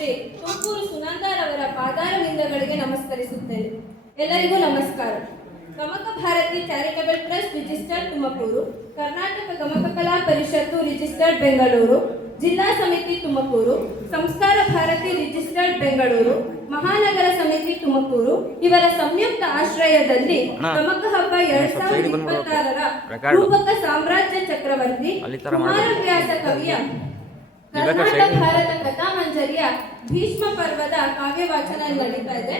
ಶ್ರೀ ತುಮಕೂರು ಸುನಂದಾರವರ ಪಾದಾರವಿಂದಗಳಿಗೆ ನಮಸ್ಕರಿಸುತ್ತೇನೆ. ಎಲ್ಲರಿಗೂ ನಮಸ್ಕಾರ. Gamaka Bharati charitable trust registered Tumakuru, Karnataka Gamaka Kala ಪರಿಷತ್ತು registered Bengaluru, ಜಿಲ್ಲಾ ಸಮಿತಿ ತುಮಕೂರು, ಸಂಸ್ಕಾರ ಭಾರತಿ ರಿಜಿಸ್ಟರ್ಡ್ ಬೆಂಗಳೂರು, ಮಹಾನಗರ ಸಮಿತಿ ತುಮಕೂರು ಇವರ ಸಂಯುಕ್ತ ಆಶ್ರಯದಲ್ಲಿ ಗಮಕ ಹಬ್ಬ 2026ರ ರೂಪಕ ಸಾಮ್ರಾಜ್ಯ ಚಕ್ರವರ್ತಿ ಕುಮಾರವ್ಯಾಸ ಕವಿಯ ಕರ್ನಾಟಕ ಭಾರತ ಕಥಾಮಂಜರಿಯ ಭೀಷ್ಮ ಪರ್ವದ ಕಾವ್ಯ ವಾಚನ ನಡೀತಾ ಇದೆ.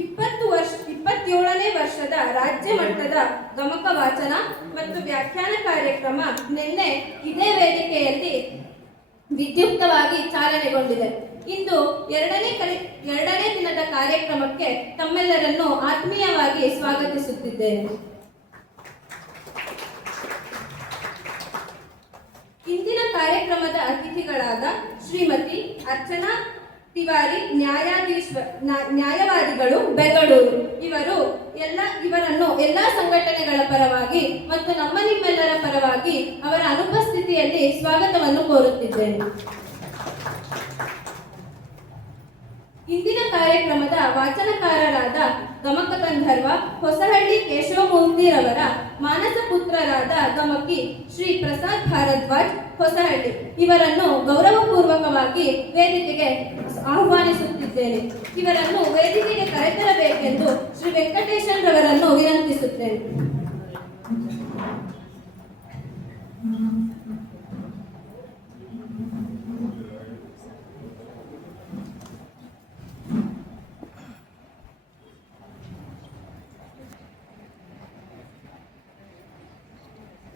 27ನೇ ವರ್ಷದ ರಾಜ್ಯ ಮಟ್ಟದ ಗಮಕ ವಾಚನ ಮತ್ತು ವ್ಯಾಖ್ಯಾನ ಕಾರ್ಯಕ್ರಮ ನಿನ್ನೆ ಇದೇ ವೇದಿಕೆಯಲ್ಲಿ ವಿದ್ಯುಕ್ತವಾಗಿ ಚಾಲನೆಗೊಂಡಿದೆ. ಇಂದು ಎರಡನೇ ದಿನದ ಕಾರ್ಯಕ್ರಮಕ್ಕೆ ತಮ್ಮೆಲ್ಲರನ್ನು ಆತ್ಮೀಯವಾಗಿ ಸ್ವಾಗತಿಸುತ್ತಿದ್ದೇನೆ. ಇಂದಿನ ಕಾರ್ಯಕ್ರಮದ ಅತಿಥಿಗಳಾದ ಶ್ರೀಮತಿ ಅರ್ಚನಾ ತಿವಾರಿ, ನ್ಯಾಯವಾದಿಗಳು, ಬೆಂಗಳೂರು ಇವರನ್ನು ಎಲ್ಲ ಸಂಘಟನೆಗಳ ಪರವಾಗಿ ಮತ್ತು ನಿಮ್ಮೆಲ್ಲರ ಪರವಾಗಿ ಅವರ ಅನುಪಸ್ಥಿತಿಯಲ್ಲಿ ಸ್ವಾಗತವನ್ನು ಕೋರುತ್ತಿದ್ದೇನೆ. ಇಂದಿನ ಕಾರ್ಯಕ್ರಮದ ವಾಚನಕಾರರಾದ ಗಮಕ ಗಂಧರ್ವ ಹೊಸಹಳ್ಳಿ ಕೇಶವಮೂರ್ತಿರವರ ಮಾನಸ ಪುತ್ರರಾದ ಗಮಕಿ ಶ್ರೀ ಪ್ರಸಾದ್ ಭಾರದ್ವಾಜ್ ಹೊಸಹಳ್ಳಿ ಇವರನ್ನು ಗೌರವಪೂರ್ವಕವಾಗಿ ವೇದಿಕೆಗೆ ಆಹ್ವಾನಿಸುತ್ತಿದ್ದೇನೆ. ಇವರನ್ನು ವೇದಿಕೆಗೆ ಕರೆತರಬೇಕೆಂದು ಶ್ರೀ ವೆಂಕಟೇಶನ್ ರವರನ್ನು ವಿನಂತಿಸುತ್ತೇನೆ.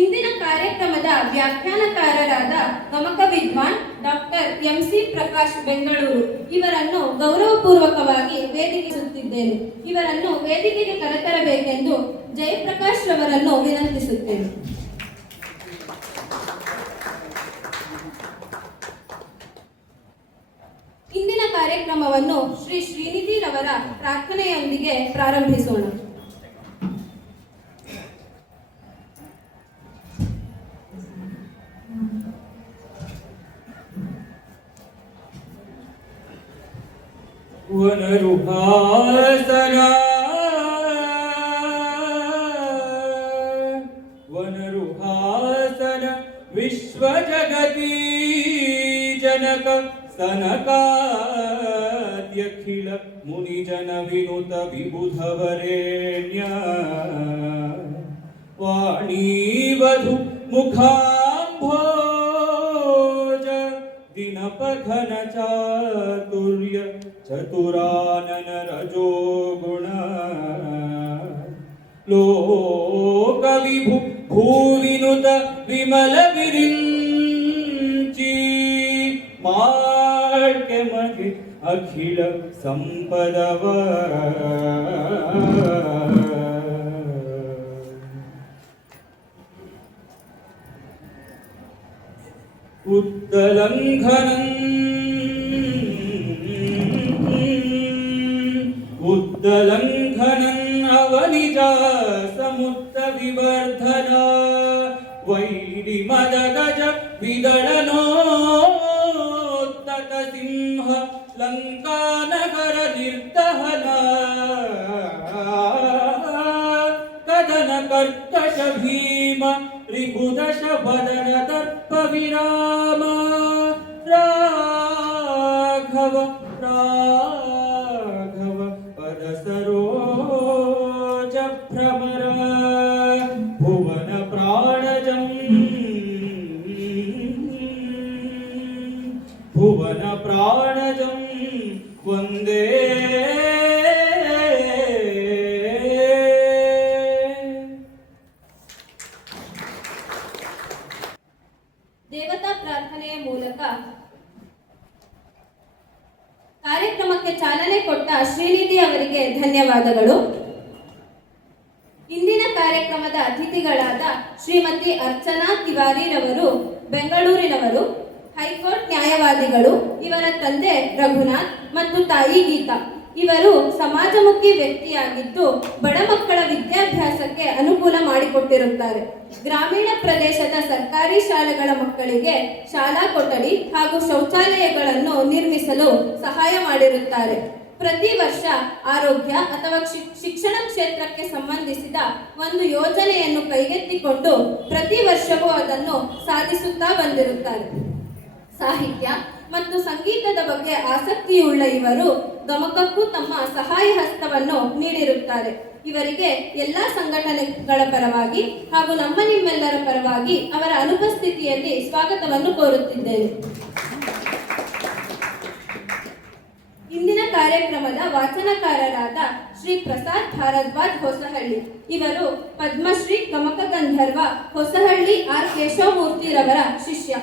ಇಂದಿನ ಕಾರ್ಯಕ್ರಮದ ವ್ಯಾಖ್ಯಾನಕಾರರಾದ ಗಮಕ ವಿದ್ವಾನ್ ಡಾಕ್ಟರ್ ಎಂಸಿ ಪ್ರಕಾಶ್ ಬೆಂಗಳೂರು ಇವರನ್ನು ಗೌರವಪೂರ್ವಕವಾಗಿ ವೇದಿಸುತ್ತಿದ್ದೇನೆ. ಇವರನ್ನು ವೇದಿಕೆಗೆ ಕರೆತರಬೇಕೆಂದು ಜಯಪ್ರಕಾಶ್ ರವರನ್ನು ವಿನಂತಿಸುತ್ತೇನೆ. ಇಂದಿನ ಕಾರ್ಯಕ್ರಮವನ್ನು ಶ್ರೀ ಶ್ರೀನಿಧಿ ರವರ ಪ್ರಾರ್ಥನೆಯೊಂದಿಗೆ ಪ್ರಾರಂಭಿಸೋಣ. ವನರುಹಾಸನ ವಿಶ್ವಜಗತಿ ಜನಕ ಸನಕಾದ್ಯಖಿಲ ಮುನಿಜನ ವಿನುತ ವಿಬುಧವರೇಣ್ಯ ವಾಣೀವಧು ಮುಖಾಂಭೋಜ ದಿನಪಘನ ಚಾತುರ್ಯ ಚತುರಾನನ ರಜೋಗುಣ ಲೋಕವಿಭು ಭೂವಿನುತ ವಿಮಲ ವಿರಿಂಚಿ ಮಾಡ್ಕೆ ಮಗೆ ಅಖಿಲ ಸಂಪದವ ಉದ್ದಲಂಘನಂ ಅವನಿಜಾ ಸಮುತ್ತ ವಿವರ್ಧನ ವೈರಿ ಮದ ಗಜ ವಿದಳನೋತ್ತತ ಸಿಂಹ ಲಂಕಾನಗರ ನಿರ್ದಹನ ಕದನ ಕರ್ಕಶ ಭೀಮ ರಿಪುದಶ ವದನ ದರ್ಪ ವಿರಾಮ ರಾಘವ ರಾಘವ ಪದ ಸರೋಜ ಭ್ರಮರ ಭುವನ ಪ್ರಾಣಜಂ ಭುವನ ಪ್ರಾಣಜಂ ವಂದೇ ದೇವತಾ ಪ್ರಾರ್ಥನೆಯ ಮೂಲಕ ಕಾರ್ಯಕ್ರಮಕ್ಕೆ ಚಾಲನೆ ಕೊಟ್ಟ ಶ್ರೀನಿಧಿ ಅವರಿಗೆ ಧನ್ಯವಾದಗಳು. ಇಂದಿನ ಕಾರ್ಯಕ್ರಮದ ಅತಿಥಿಗಳಾದ ಶ್ರೀಮತಿ ಅರ್ಚನಾ ತಿವಾರಿ ರವರು ಬೆಂಗಳೂರಿನವರು, ಹೈಕೋರ್ಟ್ ನ್ಯಾಯವಾದಿಗಳು. ಇವರ ತಂದೆ ರಘುನಾಥ್ ಮತ್ತು ತಾಯಿ ಗೀತಾ. ಇವರು ಸಮಾಜಮುಖಿ ವ್ಯಕ್ತಿಯಾಗಿದ್ದು ಬಡ ಮಕ್ಕಳ ವಿದ್ಯಾಭ್ಯಾಸಕ್ಕೆ ಅನುಕೂಲ ಮಾಡಿಕೊಟ್ಟಿರುತ್ತಾರೆ. ಗ್ರಾಮೀಣ ಪ್ರದೇಶದ ಸರ್ಕಾರಿ ಶಾಲೆಗಳ ಮಕ್ಕಳಿಗೆ ಶಾಲಾ ಕೊಠಡಿ ಹಾಗೂ ಶೌಚಾಲಯಗಳನ್ನು ನಿರ್ಮಿಸಲು ಸಹಾಯ ಮಾಡಿರುತ್ತಾರೆ. ಪ್ರತಿ ವರ್ಷ ಆರೋಗ್ಯ ಅಥವಾ ಶಿಕ್ಷಣ ಕ್ಷೇತ್ರಕ್ಕೆ ಸಂಬಂಧಿಸಿದ ಒಂದು ಯೋಜನೆಯನ್ನು ಕೈಗೆತ್ತಿಕೊಂಡು ಪ್ರತಿ ವರ್ಷವೂ ಅದನ್ನು ಸಾಧಿಸುತ್ತಾ ಬಂದಿರುತ್ತಾರೆ. ಸಾಹಿತ್ಯ ಮತ್ತು ಸಂಗೀತದ ಬಗ್ಗೆ ಆಸಕ್ತಿಯುಳ್ಳ ಇವರು ಗಮಕಕ್ಕೂ ತಮ್ಮ ಸಹಾಯ ಹಸ್ತವನ್ನು ನೀಡಿರುತ್ತಾರೆ. ಇವರಿಗೆ ಎಲ್ಲ ಸಂಘಟನೆಗಳ ಪರವಾಗಿ ಹಾಗೂ ನಿಮ್ಮೆಲ್ಲರ ಪರವಾಗಿ ಅವರ ಅನುಪಸ್ಥಿತಿಯಲ್ಲಿ ಸ್ವಾಗತವನ್ನು ಕೋರುತ್ತಿದ್ದೇನೆ. ಇಂದಿನ ಕಾರ್ಯಕ್ರಮದ ವಾಚನಕಾರರಾದ ಶ್ರೀ ಪ್ರಸಾದ್ ಭಾರದ್ವಾಜ್ ಹೊಸಹಳ್ಳಿ ಇವರು ಪದ್ಮಶ್ರೀ ಗಮಕ ಗಂಧರ್ವ ಹೊಸಹಳ್ಳಿ ಆರ್ ಕೇಶವಮೂರ್ತಿರವರ ಶಿಷ್ಯ.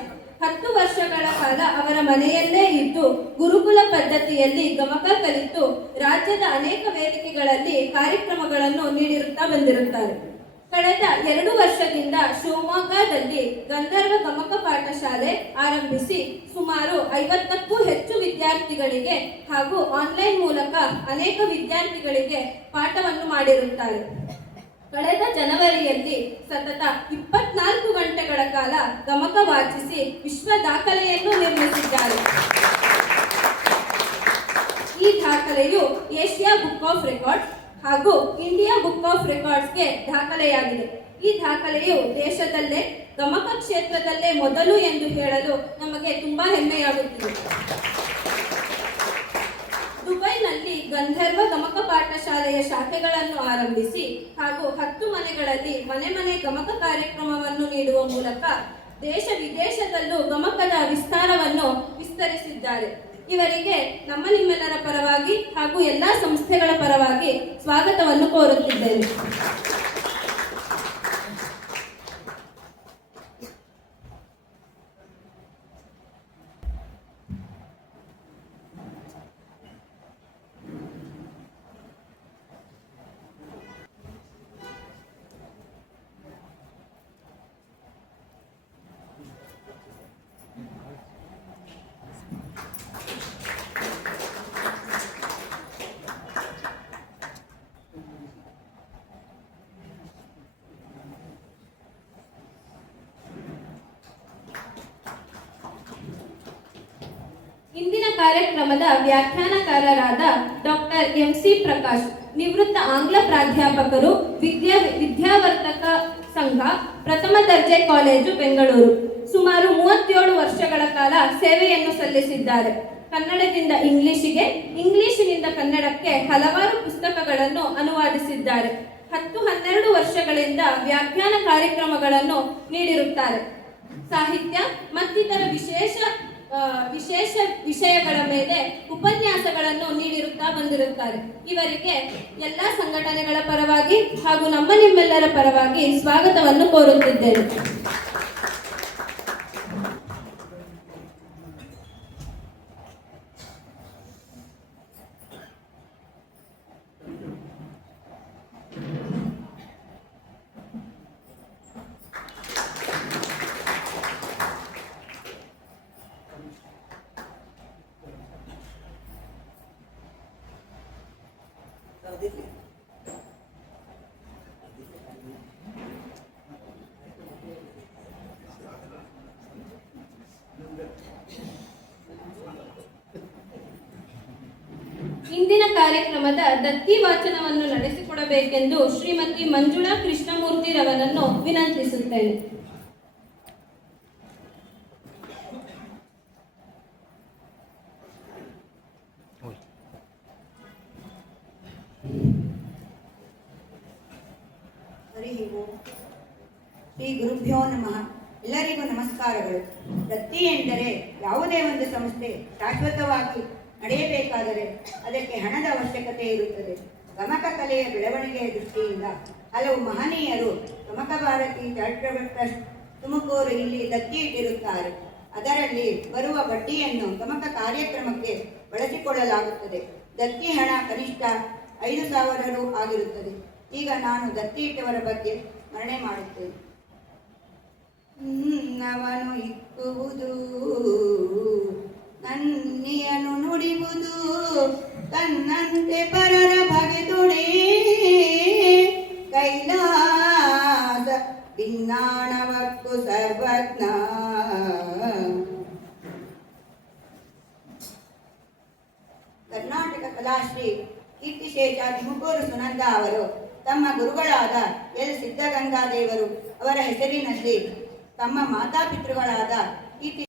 10 ವರ್ಷಗಳ ಕಾಲ ಅವರ ಮನೆಯಲ್ಲೇ ಇದ್ದು ಗುರುಕುಲ ಪದ್ಧತಿಯಲ್ಲಿ ಗಮಕ ಕಲಿತು ರಾಜ್ಯದ ಅನೇಕ ವೇದಿಕೆಗಳಲ್ಲಿ ಕಾರ್ಯಕ್ರಮಗಳನ್ನು ನೀಡಿರುತ್ತಾ ಬಂದಿರುತ್ತಾರೆ. ಕಳೆದ 2 ವರ್ಷದಿಂದ ಶಿವಮೊಗ್ಗದಲ್ಲಿ ಗಂಧರ್ವ ಗಮಕ ಪಾಠಶಾಲೆ ಆರಂಭಿಸಿ ಸುಮಾರು 50ಕ್ಕೂ ಹೆಚ್ಚು ವಿದ್ಯಾರ್ಥಿಗಳಿಗೆ ಹಾಗೂ ಆನ್ಲೈನ್ ಮೂಲಕ ಅನೇಕ ವಿದ್ಯಾರ್ಥಿಗಳಿಗೆ ಪಾಠವನ್ನು ಮಾಡಿರುತ್ತಾರೆ. ಕಳೆದ ಜನವರಿಯಲ್ಲಿ ಸತತ 24 ಗಂಟೆಗಳ ಕಾಲ ಗಮಕ ವಾಚಿಸಿ ವಿಶ್ವ ದಾಖಲೆಯನ್ನು ನಿರ್ಮಿಸಿದ್ದಾರೆ. ಈ ದಾಖಲೆಯು ಏಷ್ಯಾ ಬುಕ್ ಆಫ್ ರೆಕಾರ್ಡ್ಸ್ ಹಾಗೂ ಇಂಡಿಯಾ ಬುಕ್ ಆಫ್ ರೆಕಾರ್ಡ್ಸ್ಗೆ ದಾಖಲೆಯಾಗಿದೆ. ಈ ದಾಖಲೆಯು ದೇಶದಲ್ಲೇ ಗಮಕ ಕ್ಷೇತ್ರದಲ್ಲೇ ಮೊದಲು ಎಂದು ಹೇಳಲು ನಮಗೆ ತುಂಬಾ ಹೆಮ್ಮೆಯಾಗುತ್ತಿದೆ. ದುಬೈನಲ್ಲಿ ಗಂಧರ್ವ ಗಮಕ ಪಾಠಶಾಲೆಯ ಶಾಖೆಗಳನ್ನು ಆರಂಭಿಸಿ ಹಾಗೂ 10 ಮನೆಗಳಲ್ಲಿ ಮನೆ ಗಮಕ ಕಾರ್ಯಕ್ರಮವನ್ನು ನೀಡುವ ಮೂಲಕ ದೇಶ ವಿದೇಶದಲ್ಲೂ ಗಮಕದ ವಿಸ್ತಾರವನ್ನು ವಿಸ್ತರಿಸಿದ್ದಾರೆ. ಇವರಿಗೆ ನಿಮ್ಮೆಲ್ಲರ ಪರವಾಗಿ ಹಾಗೂ ಎಲ್ಲ ಸಂಸ್ಥೆಗಳ ಪರವಾಗಿ ಸ್ವಾಗತವನ್ನು ಕೋರುತ್ತಿದ್ದೇನೆ. ಇಂದಿನ ಕಾರ್ಯಕ್ರಮದ ವ್ಯಾಖ್ಯಾನಕಾರರಾದ ಡಾಕ್ಟರ್ MC ಪ್ರಕಾಶ್ ನಿವೃತ್ತ ಆಂಗ್ಲ ಪ್ರಾಧ್ಯಾಪಕರು, ವಿದ್ಯಾವರ್ತಕ ಸಂಘ, ಪ್ರಥಮ ದರ್ಜೆ ಕಾಲೇಜು, ಬೆಂಗಳೂರು. ಸುಮಾರು 37 ವರ್ಷಗಳ ಕಾಲ ಸೇವೆಯನ್ನು ಸಲ್ಲಿಸಿದ್ದಾರೆ. ಕನ್ನಡದಿಂದ ಇಂಗ್ಲಿಷಿಗೆ, ಇಂಗ್ಲಿಷಿನಿಂದ ಕನ್ನಡಕ್ಕೆ ಹಲವಾರು ಪುಸ್ತಕಗಳನ್ನು ಅನುವಾದಿಸಿದ್ದಾರೆ. 10-12 ವರ್ಷಗಳಿಂದ ವ್ಯಾಖ್ಯಾನ ಕಾರ್ಯಕ್ರಮಗಳನ್ನು ನೀಡಿರುತ್ತಾರೆ. ಸಾಹಿತ್ಯ ಮತ್ತಿತರ ವಿಶೇಷ ವಿಷಯಗಳ ಮೇಲೆ ಉಪನ್ಯಾಸಗಳನ್ನು ನೀಡಿರುತ್ತಾ ಬಂದಿರುತ್ತಾರೆ. ಇವರಿಗೆ ಎಲ್ಲ ಸಂಘಟನೆಗಳ ಪರವಾಗಿ ಹಾಗೂ ನಿಮ್ಮೆಲ್ಲರ ಪರವಾಗಿ ಸ್ವಾಗತವನ್ನು ಕೋರುತ್ತಿದ್ದೇನೆ. ಇಂದಿನ ಕಾರ್ಯಕ್ರಮದ ದತ್ತಿ ವಾಚನವನ್ನು ನಡೆಸಿಕೊಡಬೇಕೆಂದು ಶ್ರೀಮತಿ ಮಂಜುಳಾ ಕೃಷ್ಣಮೂರ್ತಿರವರನ್ನು ವಿನಂತಿಸುತ್ತೇನೆ. ಶ್ರೀ ಗುರುಭ್ಯೋ ನಮಃ. ಎಲ್ಲರಿಗೂ ನಮಸ್ಕಾರಗಳು. ದತ್ತಿ ಎಂದರೆ ಯಾವುದೇ ಒಂದು ಸಂಸ್ಥೆ ಶಾಶ್ವತವಾಗಿ ನಡೆಯಬೇಕಾದರೆ ಅದಕ್ಕೆ ಹಣದ ಅವಶ್ಯಕತೆ ಇರುತ್ತದೆ. ಗಮಕ ಕಲೆಯ ಬೆಳವಣಿಗೆಯ ದೃಷ್ಟಿಯಿಂದ ಹಲವು ಮಹನೀಯರು ಗಮಕ ಭಾರತಿ ಚಾರಿಟಬಲ್ ಟ್ರಸ್ಟ್ ತುಮಕೂರು ಇಲ್ಲಿ ದತ್ತಿ ಇಟ್ಟಿರುತ್ತಾರೆ. ಅದರಲ್ಲಿ ಬರುವ ಬಡ್ಡಿಯನ್ನು ಗಮಕ ಕಾರ್ಯಕ್ರಮಕ್ಕೆ ಬಳಸಿಕೊಳ್ಳಲಾಗುತ್ತದೆ. ದತ್ತಿ ಹಣ ಕನಿಷ್ಠ 5,000 ರು ಆಗಿರುತ್ತದೆ. ಈಗ ನಾನು ದತ್ತಿ ಇಟ್ಟವರ ಬಗ್ಗೆ ಸ್ಮರಣೆ ಮಾಡುತ್ತೇನೆ. ಅವನು ಇಕ್ಕುವುದು, ನನ್ನಿಯನು ನುಡಿಯುವುದು, ತನ್ನಂತೆ ಕರ್ನಾಟಕ ಕಲಾಶ್ರೀ ಕೀರ್ತಿಶೇಷ ತುಮಕೂರು ಸುನಂದ ಅವರು ತಮ್ಮ ಗುರುಗಳಾದ ಎಲ್ ಸಿದ್ಧಗಂಗಾದೇವರು ಅವರ ಹೆಸರಿನಲ್ಲಿ ತಮ್ಮ ಮಾತಾಪಿತೃಗಳಾದ ಕೀರ್ತಿ